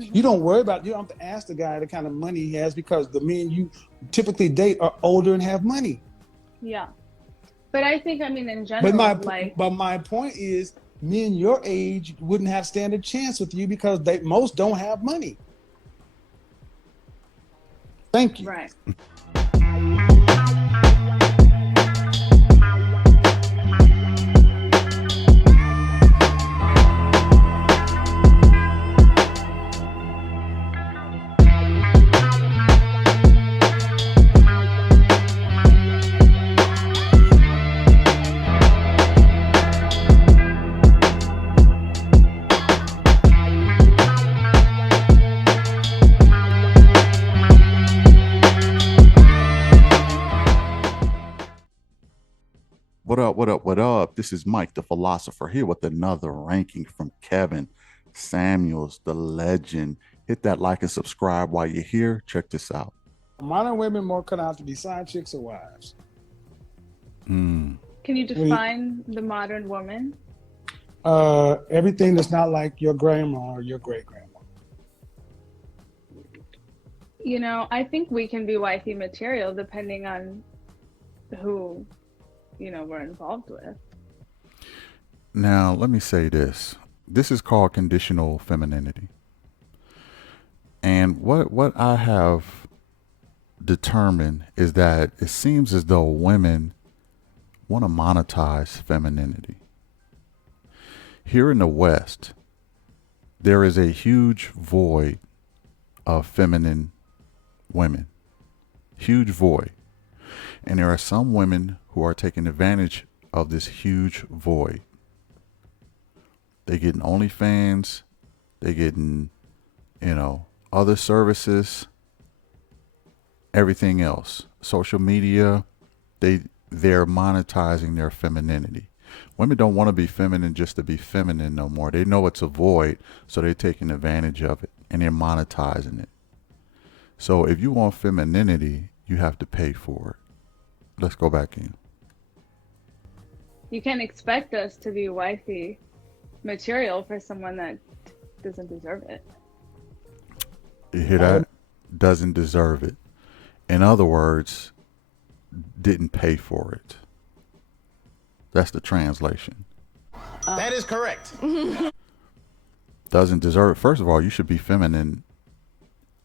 You don't worry about, you don't have to ask the guy the kind of money he has, because the men you typically date are older and have money. Yeah. But I think, I mean, in But general, my like, but my point is, men your age wouldn't have stand a chance with you because most don't have money. Thank you. right. What up, what up, what up? This is Mike, the philosopher, here with another ranking from Kevin Samuels, the legend. Hit that like and subscribe while you're here. Check this out. Modern women more cut out to be side chicks or wives. Can you define the modern woman? Everything that's not like your grandma or your great grandma. You know, I think we can be wifey material depending on who, you know, we're involved with. Now, let me say this. This is called conditional femininity. And what I have determined is that it seems as though women want to monetize femininity. Here in the West, there is a huge void of feminine women. Huge void. And there are some women who are taking advantage of this huge void. They getting OnlyFans, they getting, you know, other services, everything else. Social media, they're monetizing their femininity. Women don't want to be feminine just to be feminine no more. They know it's a void, so they're taking advantage of it and they're monetizing it. So if you want femininity, you have to pay for it. Let's go back in. You can't expect us to be wifey material for someone that doesn't deserve it. You hear that? Doesn't deserve it. In other words, didn't pay for it. That's the translation. That is correct. Doesn't deserve it. First of all, you should be feminine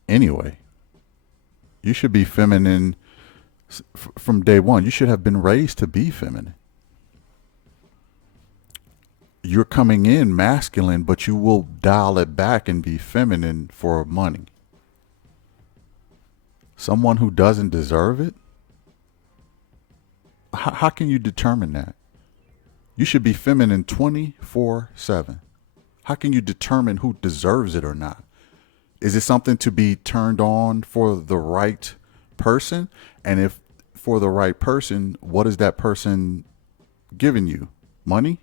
anyway. You should be feminine from day one. You should have been raised to be feminine. You're coming in masculine, but you will dial it back and be feminine for money. Someone who doesn't deserve it? How can you determine that? You should be feminine 24/7. How can you determine who deserves it or not? Is it something to be turned on for the right person? And if for the right person, what is that person giving you? Money?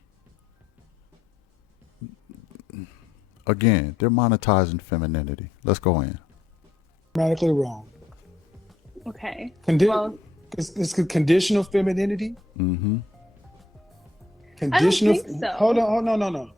Again, they're monetizing femininity. Let's go in. Grammatically wrong. Okay. It's conditional femininity. Mm-hmm. Conditional. I don't think so. Hold on. No.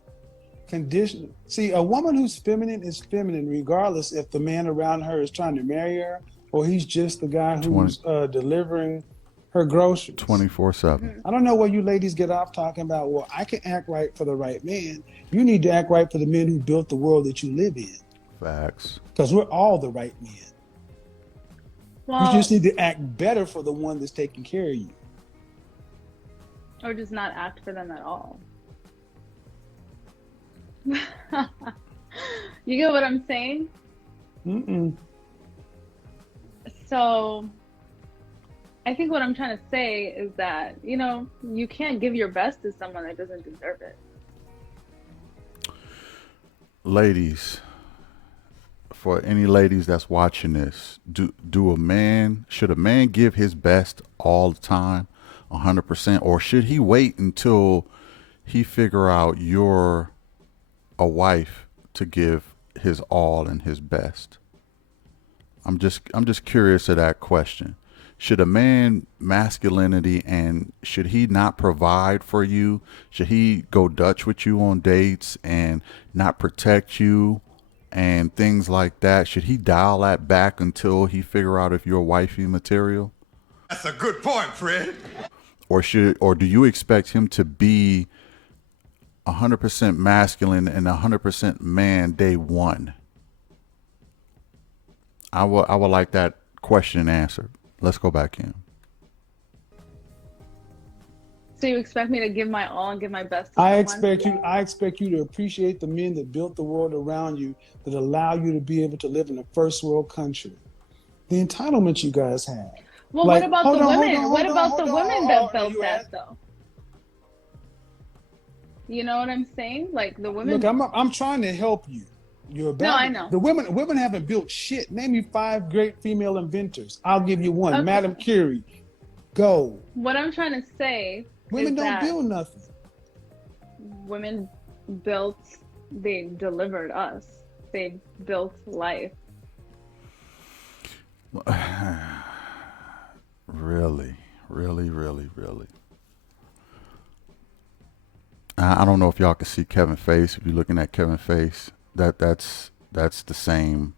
Conditional. See, a woman who's feminine is feminine regardless if the man around her is trying to marry her or he's just the guy who's delivering her groceries 24/7. I don't know where you ladies get off talking about, well, I can act right for the right man. You need to act right for the men who built the world that you live in. Facts. Because we're all the right men. Well, You just need to act better for the one that's taking care of you. or just not act for them at all. You get what I'm saying? Mm-mm. So I think what I'm trying to say is that, you know, you can't give your best to someone that doesn't deserve it. Ladies, for any ladies that's watching this, should a man give his best all the time, 100%, or should he wait until he figure out you're a wife to give his all and his best? I'm just curious of that question. Should a man masculinity, and should he not provide for you? Should he go Dutch with you on dates and not protect you and things like that, should he dial that back until he figure out if you're wifey material? That's a good point, Fred. Or do you expect him to be 100% masculine and 100% man day one? I would like that question answered. Let's go back in. So you expect me to give my all and give my best to I someone? expect you to appreciate the men that built the world around you, that allow you to be able to live in a first world country. The entitlement you guys have. Well, Like, what about hold the on, women? hold on, What hold on, about hold the on, women hold that on. built You that ask, though? You know what I'm saying? Like the women. look, I'm trying to help you. You're No, I about know. the women haven't built shit. Name me 5 great female inventors. I'll give you one. Okay. Madame Curie. Go. What I'm trying to say Women is don't that build nothing. women built, they delivered us. They built life. Really, really, really, really. I don't know if y'all can see Kevin's face. If you're looking at Kevin's face, that's the same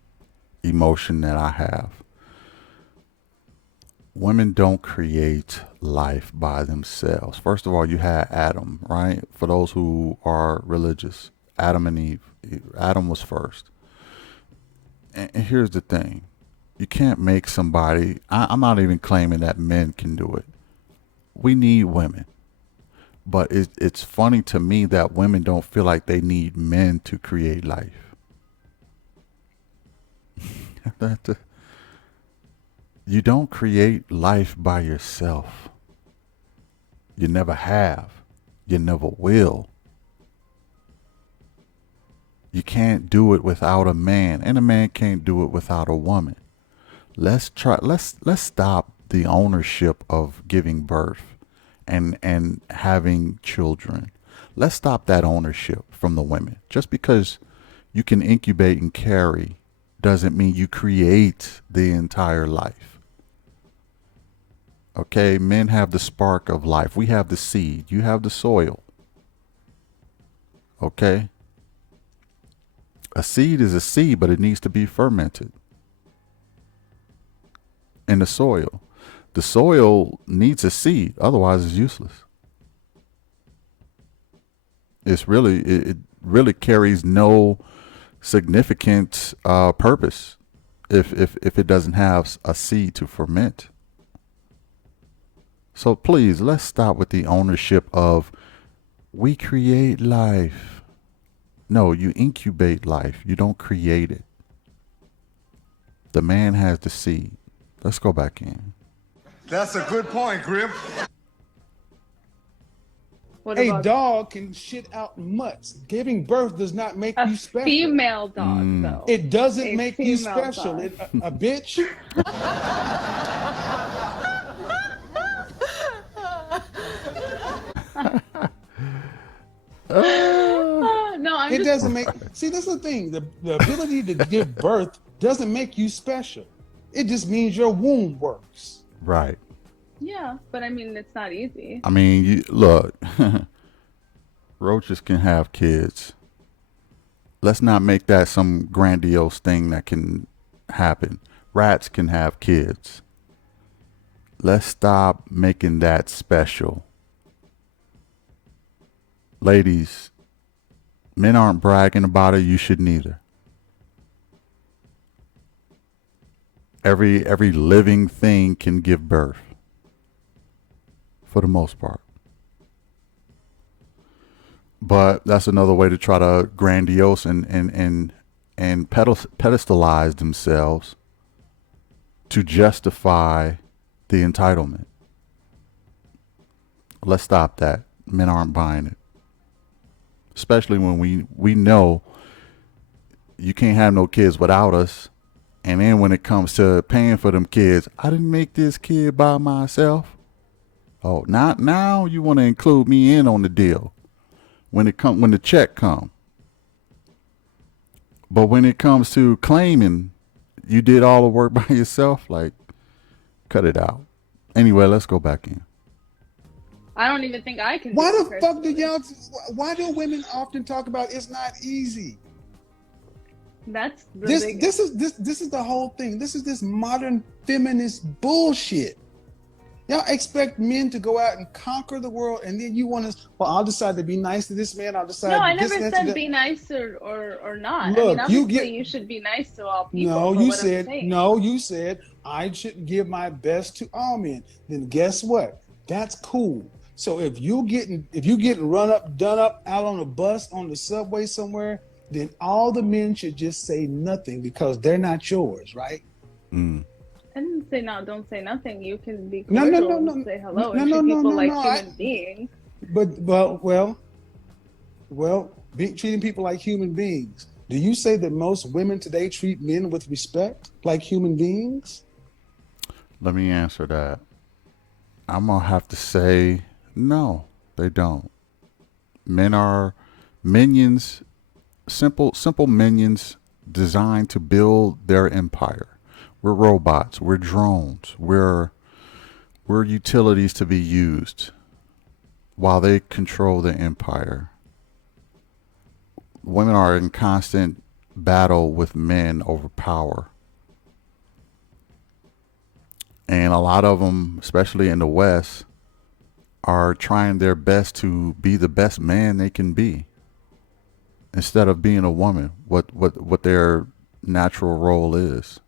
emotion that I have. Women don't create life by themselves. First of all, you had Adam, right? For those who are religious, Adam and Eve. Adam was first. And here's the thing. You can't make somebody, I'm not even claiming that men can do it. We need women. But it's funny to me that women don't feel like they need men to create life. You don't create life by yourself. You never have. You never will. You can't do it without a man, and a man can't do it without a woman. Let's stop the ownership of giving birth and having children. Let's stop that ownership from the women. Just because you can incubate and carry doesn't mean you create the entire life. Okay, men have the spark of life. We have the seed. You have the soil. Okay? A seed is a seed, but it needs to be fermented in the soil. The soil needs a seed, otherwise it's useless. It really carries no significant purpose if it doesn't have a seed to ferment. So please, let's stop with the ownership of we create life. No, you incubate life. You don't create it. The man has the seed. Let's go back in. That's a good point, Grim. What A about dog can shit out mutts. Giving birth does not make a you special. female dog, though? It doesn't A make you female special. dog. A bitch. No, I'm It just doesn't make. See, that's the thing. The ability to give birth doesn't make you special. It just means your womb works. Right. yeah, but I mean it's not easy. I mean, you look. Roaches can have kids. Let's not make that some grandiose thing that can happen. Rats can have kids. Let's stop making that special. Ladies, men aren't bragging about it. You shouldn't either. Every living thing can give birth, for the most part. But that's another way to try to grandiose and pedestalize themselves to justify the entitlement. Let's stop that. Men aren't buying it. Especially when we know you can't have no kids without us. And then when it comes to paying for them kids, I didn't make this kid by myself. Oh, now you want to include me in on the deal. When the check come. But when it comes to claiming you did all the work by yourself, like, cut it out. Anyway, let's go back in. I don't even think I can. Why do the it fuck do personally. y'all? Why do women often talk about it's not easy? That's the This biggest. this is the whole thing. This is this modern feminist bullshit. Y'all expect men to go out and conquer the world, and then you want to. Well, I'll decide to be nice to this man. I'll No, I decide this never and that to said that. be nice or not. I mean, Look, you obviously get. you should be nice to all people, No, but you what I'm said saying, no. You said I should give my best to all men. Then guess what? That's cool. So if you getting run up, done up out on a bus on the subway somewhere, then all the men should just say nothing because they're not yours, right? I didn't say no, don't say nothing. You can be No, no, cordial no, and no, say hello no, and no, treat no, people no, like no. human beings. Treating people like human beings. Do you say that most women today treat men with respect like human beings? Let me answer that. I'm gonna have to say no, they don't. Men are minions, simple minions designed to build their empire. We're robots, we're drones, we're utilities to be used while they control the empire. Women are in constant battle with men over power. And a lot of them, especially in the West, are trying their best to be the best man they can be instead of being a woman, what their natural role is.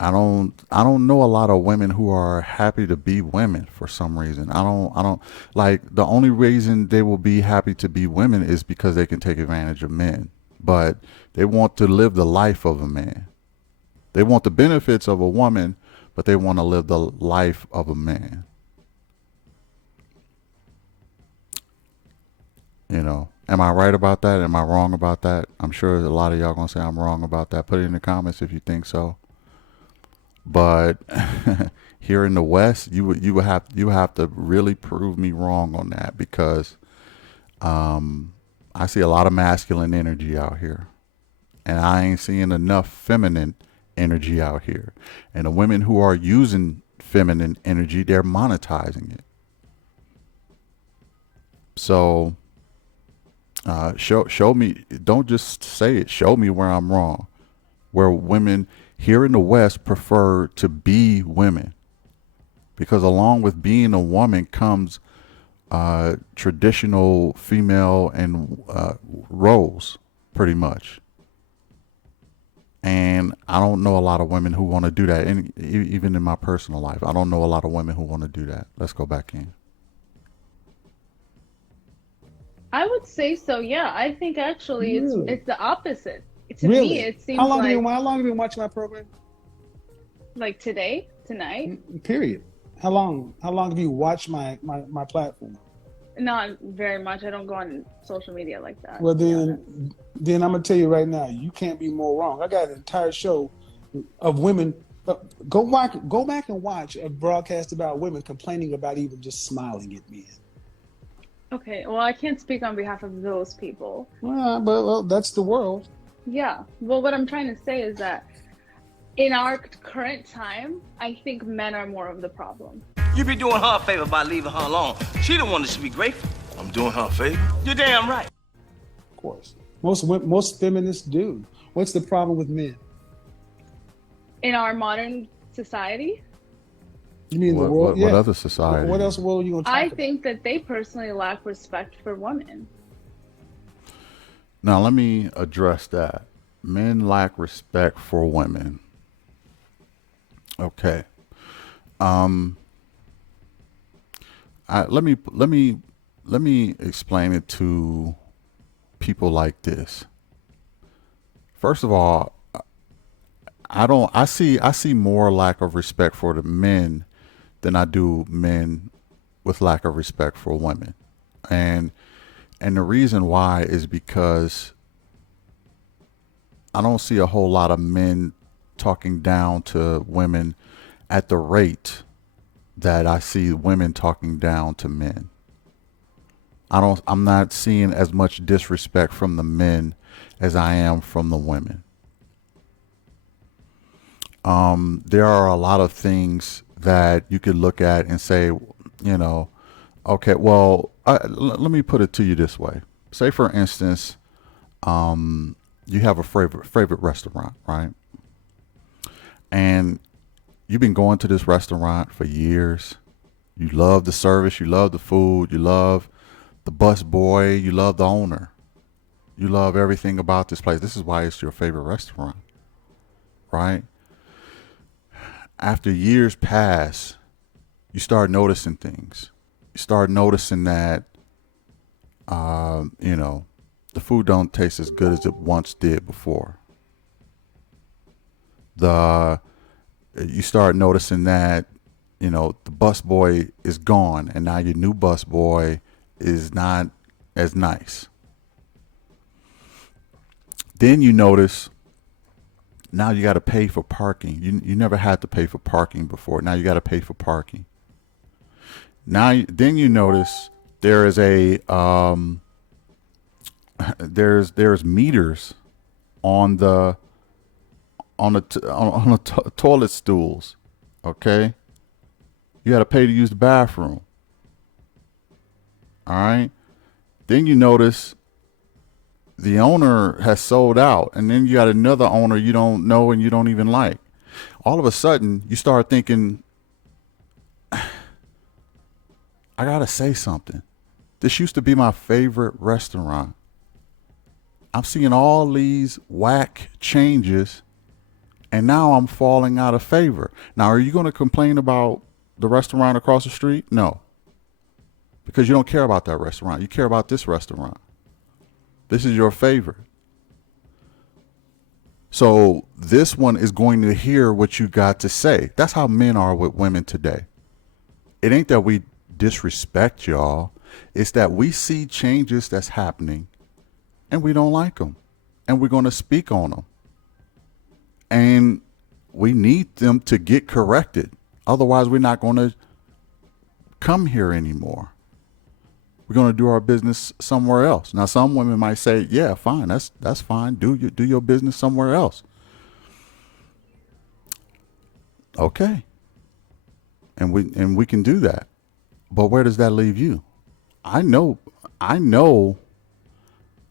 I don't know a lot of women who are happy to be women for some reason. I don't like the only reason they will be happy to be women is because they can take advantage of men. But they want to live the life of a man. They want the benefits of a woman, but they want to live the life of a man. You know, am I right about that? Am I wrong about that? I'm sure a lot of y'all gonna say I'm wrong about that. Put it in the comments if you think so. But here in the West, you have to really prove me wrong on that because I see a lot of masculine energy out here, and I ain't seeing enough feminine energy out here. And the women who are using feminine energy, they're monetizing it. So show me. Don't just say it. Show me where I'm wrong. Where women here in the West prefer to be women, because along with being a woman comes traditional female and roles, pretty much. And I don't know a lot of women who want to do that. And even in my personal life, I don't know a lot of women who want to do that. Let's go back in. I would say so. Yeah, I think actually Really? it's the opposite. To me, Really? it seems How long have you been watching my program? like today, tonight. Period. How long have you watched my platform? Not very much. I don't go on social media like that, Well, to be honest. then I'm gonna tell you right now, you can't be more wrong. I got an entire show of women. Go back and watch a broadcast about women complaining about even just smiling at men. Okay, well, I can't speak on behalf of those people. Well, that's the world. Yeah, well, what I'm trying to say is that in our current time, I think men are more of the problem. You be doing her a favor by leaving her alone. She the one that should be grateful. I'm doing her a favor. You're damn right. Of course, most feminists do. What's the problem with men? In our modern society, You mean the world? What other society? What else world are you gonna talk I about? think that they personally lack respect for women. Now let me address that. Men lack respect for women. Okay. Let me explain it to people like this. First of all, I see more lack of respect for the men than I do men with lack of respect for women. And the reason why is because I don't see a whole lot of men talking down to women at the rate that I see women talking down to men. I'm not seeing as much disrespect from the men as I am from the women. There are a lot of things that you could look at and say, okay, well, let me put it to you this way. Say, for instance, you have a favorite restaurant, right? And you've been going to this restaurant for years. You love the service, you love the food, you love the bus boy, you love the owner. You love everything about this place. This is why it's your favorite restaurant, right? After years pass, you start noticing things. You start noticing that, the food don't taste as good as it once did before. You start noticing that, the busboy is gone, and now your new busboy is not as nice. Then you notice now you got to pay for parking. You never had to pay for parking before. Now you got to pay for parking. Then you notice there is there's meters on the toilet stools. Okay, you got to pay to use the bathroom. All right. Then you notice the owner has sold out, and then you got another owner you don't know and you don't even like. All of a sudden, you start thinking, I gotta say something. This used to be my favorite restaurant. I'm seeing all these whack changes, and now I'm falling out of favor. Now, are you going to complain about the restaurant across the street? No. Because you don't care about that restaurant. You care about this restaurant. This is your favorite. So this one is going to hear what you got to say. That's how men are with women today. It ain't that we disrespect y'all. It's that we see changes that's happening and we don't like them. And we're going to speak on them. And we need them to get corrected. Otherwise, we're not going to come here anymore. We're going to do our business somewhere else. Now, some women might say, yeah, fine. That's fine. Do your business somewhere else. Okay. And we can do that. But where does that leave you? I know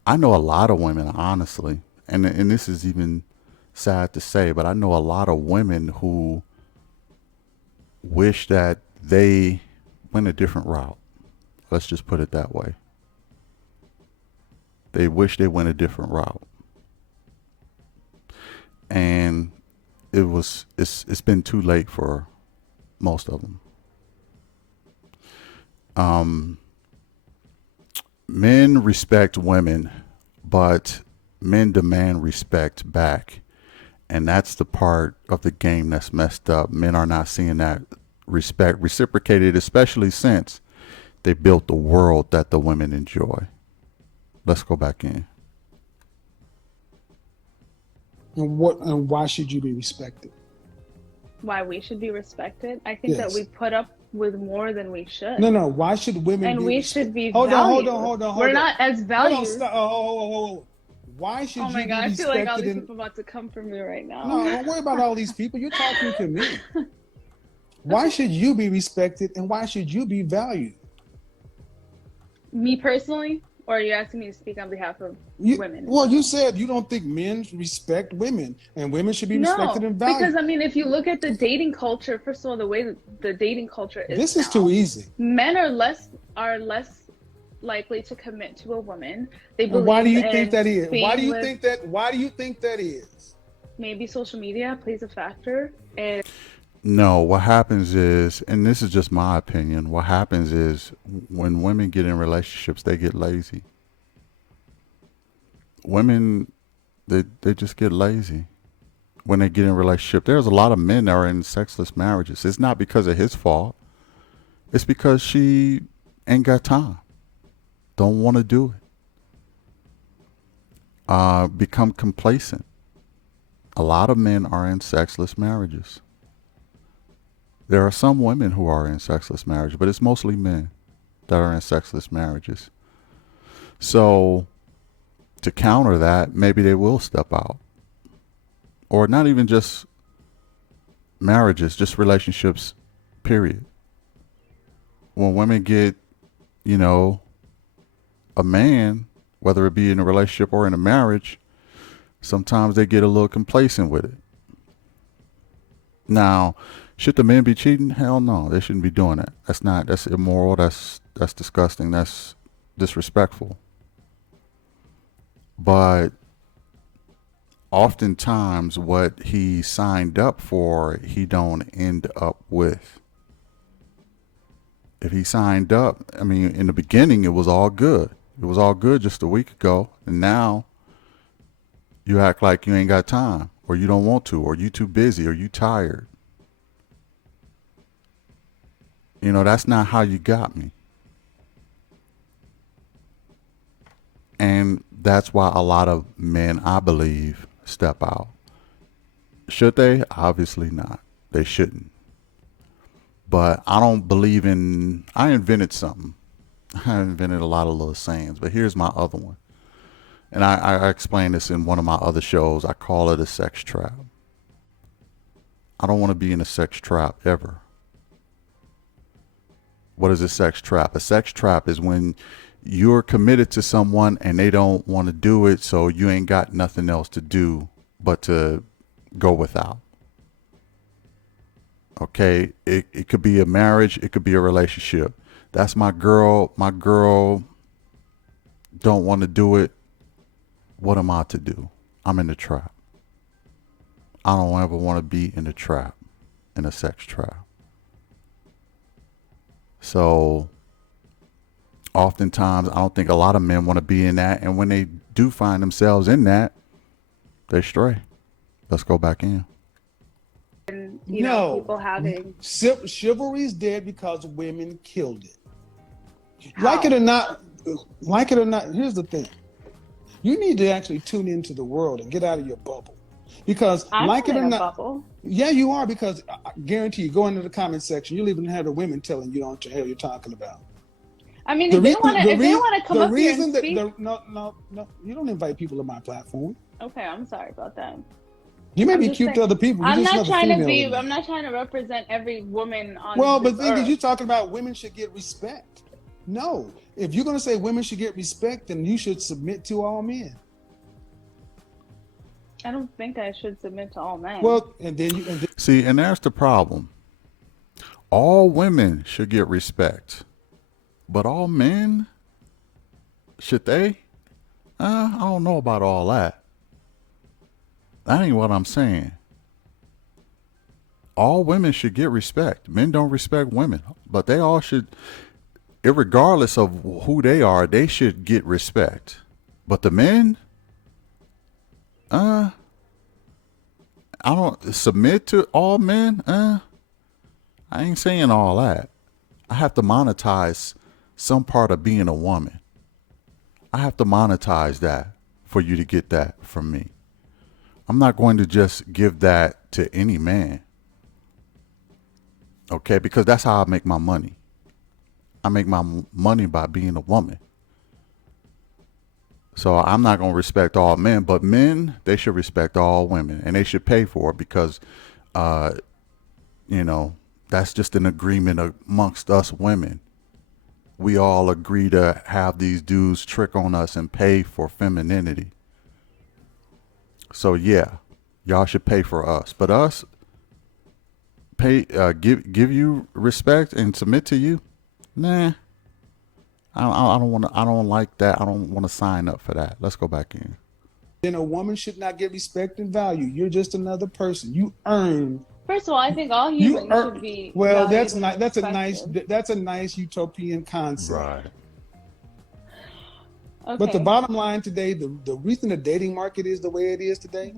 a lot of women, honestly, and this is even sad to say, but I know a lot of women who wish that they went a different route. Let's just put it that way. They wish they went a different route. And it's been too late for most of them. Men respect women, but men demand respect back. And that's the part of the game that's messed up. Men are not seeing that respect reciprocated, especially since they built the world that the women enjoy. Let's go back in. And why should you be respected? Why we should be respected? I think that we put up with more than we should. No. Why should women and be we should be valued. Hold on. We're not as valued. Hold. Why should you be respected? Oh my God, I feel like all these people are about to come for me right now. No, don't worry about all these people. You're talking to me. Why should you be respected and why should you be valued? Me personally? Or are you asking me to speak on behalf of women? Well, you said you don't think men respect women and women should be respected and valued. Because, if you look at the dating culture, first of all, the way that the dating culture is This is too easy. Men are less likely to commit to a woman. They believe. Why do you think that is? Why do you think that is? Maybe social media plays a factor. No, what happens is, and this is just my opinion, what happens is when women get in relationships, they get lazy. Women, they just get lazy when they get in a relationship. There's a lot of men that are in sexless marriages. It's not because of his fault. It's because she ain't got time. Don't want to do it. Become complacent. A lot of men are in sexless marriages. There are some women who are in sexless marriage, but it's mostly men that are in sexless marriages. So to counter that, maybe they will step out. Or not even just marriages, just relationships, period. When women get, a man whether it be in a relationship or in a marriage, sometimes they get a little complacent with it. Now, should the men be cheating? Hell no, they shouldn't be doing that. That's immoral. That's disgusting. That's disrespectful. But oftentimes what he signed up for, he don't end up with. If he signed up, I mean, in the beginning, it was all good. It was all good just a week ago. And now you act like you ain't got time, or you don't want to, or you too busy, or you tired. You know, that's not how you got me. And that's why a lot of men, I believe, step out. Should they? Obviously not. They shouldn't. But I don't believe in, I invented something. I invented a lot of little sayings, but here's my other one. And I explained this in one of my other shows. I call it a sex trap. I don't want to be in a sex trap ever. What is a sex trap? A sex trap is when you're committed to someone and they don't want to do it, so you ain't got nothing else to do but to go without. Okay, it could be a marriage, it could be a relationship. That's my girl. My girl don't want to do it. What am I to do? I'm in the trap. I don't ever want to be in a trap, in a sex trap. So oftentimes, I don't think a lot of men want to be in that. And when they do find themselves in that, they stray. Let's go back in. And, you know, people having chivalry is dead because women killed it. How? Like it or not, here's the thing. You need to actually tune into the world and get out of your bubble. Because I'm like not it or in a not, bubble. yeah, you are, because I guarantee you, go into the comment section, you'll even have the women telling you what the hell you're talking about. I mean, if they want to come up here and speak. No, you don't invite people to my platform. Okay, I'm sorry about that. You may be cute to other people. I'm not trying to represent every woman on this but the thing earth. is, you're talking about women should get respect. No, if you're going to say women should get respect, then you should submit to all men. I don't think I should submit to all men. Well, see, and there's the problem. All women should get respect, but all men, should they? I don't know about all that. That ain't what I'm saying. All women should get respect. Men don't respect women, but they all should, irregardless of who they are, they should get respect. But the men, I don't submit to all men. I ain't saying all that. I have to monetize some part of being a woman. I have to monetize that for you to get that from me. I'm not going to just give that to any man. Okay, because that's how I make my money. I make my money by being a woman. So I'm not going to respect all men, but men, they should respect all women, and they should pay for it because, you know, that's just an agreement amongst us women. We all agree to have these dudes trick on us and pay for femininity. So yeah, y'all should pay for us, but us pay, give you respect and submit to you. Nah, I don't want to. I don't like that. I don't want to sign up for that. Let's go back in. Then a woman should not get respect and value. You're just another person. You earn. First of all, I think all humans should be. Well, that's not. That's a nice utopian concept. Right. Okay. But the bottom line today, the reason the dating market is the way it is today,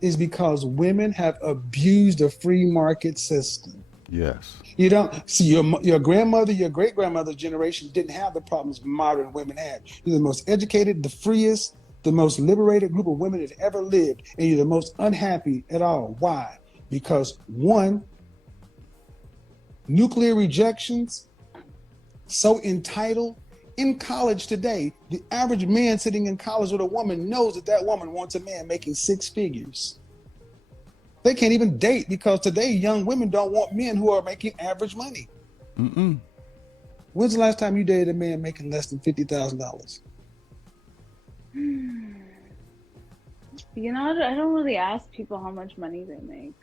is because women have abused the free market system. Yes. You don't see your grandmother, your great grandmother's generation didn't have the problems modern women had. You're the most educated, the freest, the most liberated group of women that ever lived, and you're the most unhappy at all. Why? Because one, nuclear rejections, so entitled. In college today, the average man sitting in college with a woman knows that woman wants a man making six figures. They can't even date because today young women don't want men who are making average money. When's the last time you dated a man making less than $50,000? You know, I don't really ask people how much money they make.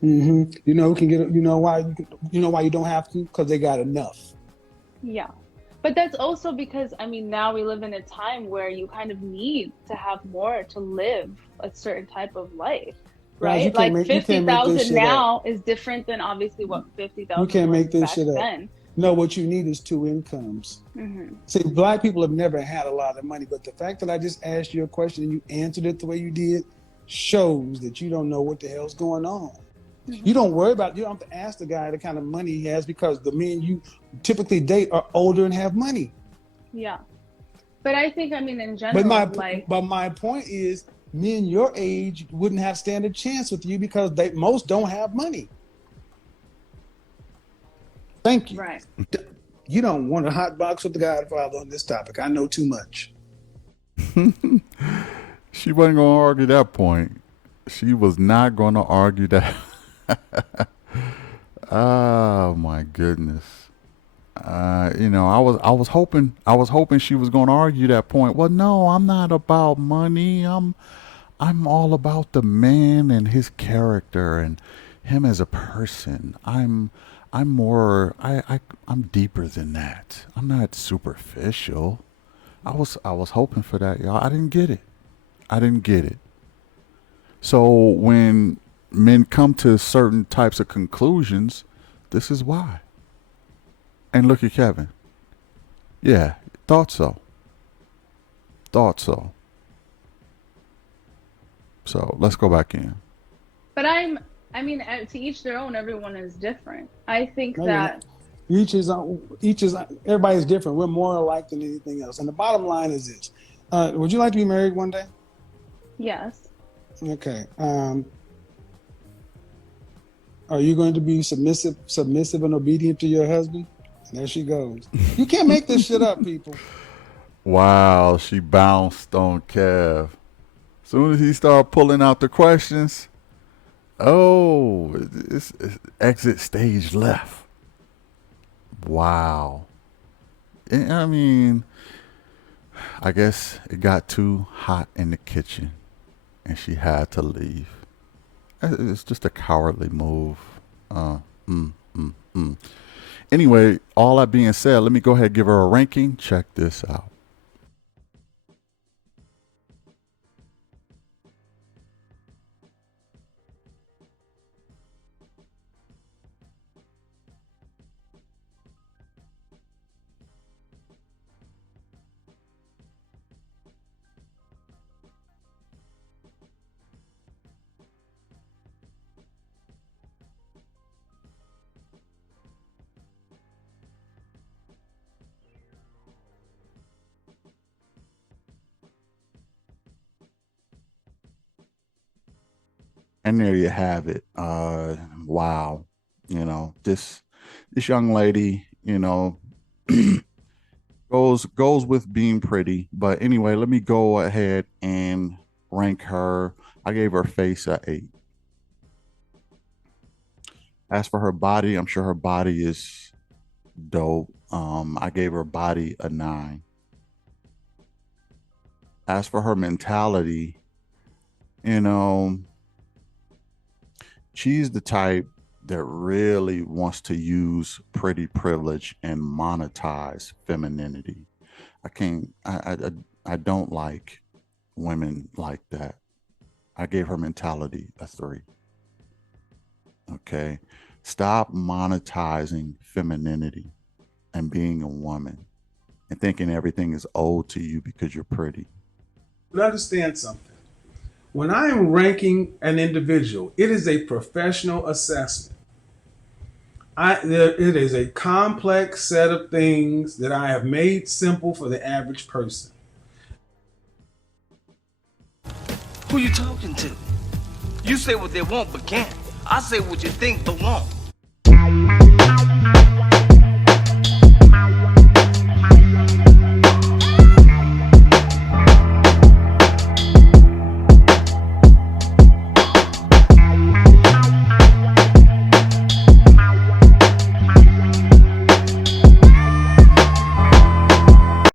You know, can get. You know why? You know why you don't have to? Because they got enough. Yeah. But that's also because, I mean, now we live in a time where you kind of need to have more to live a certain type of life, Guys, right? Like you can't make this 50,000 shit up. now is different than obviously what You 50,000 can't was make this back shit up. then. No, what you need is two incomes. See, black people have never had a lot of money, but the fact that I just asked you a question and you answered it the way you did shows that you don't know what the hell's going on. You don't worry about. You don't have to ask the guy the kind of money he has because the men you typically date are older and have money. Yeah. But I think, I mean, in general, But my point is, men your age wouldn't have stand a chance with you because most don't have money. Thank you. Right. You don't want a hot box with the Godfather on this topic. I know too much. She wasn't going to argue that point. She was not going to argue that. Oh my goodness. You know, I was hoping she was going to argue that point. Well, no, I'm not about money. I'm all about the man and his character and him as a person. I'm deeper than that. I'm not superficial. I was hoping for that, y'all. I didn't get it. So when men come to certain types of conclusions, this is why. And look at Kevin. Yeah, thought so. So let's go back in. But I mean, to each their own. Everyone is different. I think that everybody's different. We're more alike than anything else. And the bottom line is this: would you like to be married one day? yes. Okay. Are you going to be submissive and obedient to your husband? And there she goes. You can't make this shit up, people. Wow, she bounced on Kev. Soon as he started pulling out the questions, it's exit stage left. Wow. I mean, I guess it got too hot in the kitchen and she had to leave. It's just a cowardly move. Anyway, all that being said, let me go ahead and give her a ranking. Check this out. And there you have it. Wow. You know, this young lady, you know, goes with being pretty. But anyway, let me go ahead and rank her. I gave her face a 8. As for her body, I'm sure her body is dope. I gave her body a 9. As for her mentality, you know, she's the type that really wants to use pretty privilege and monetize femininity. I don't like women like that. I gave her mentality a 3. Okay. Stop monetizing femininity and being a woman and thinking everything is owed to you because you're pretty. But understand something. When I am ranking an individual, it is a professional assessment. It is a complex set of things that I have made simple for the average person. Who you talking to? You say what they want but can't. I say what you think but won't.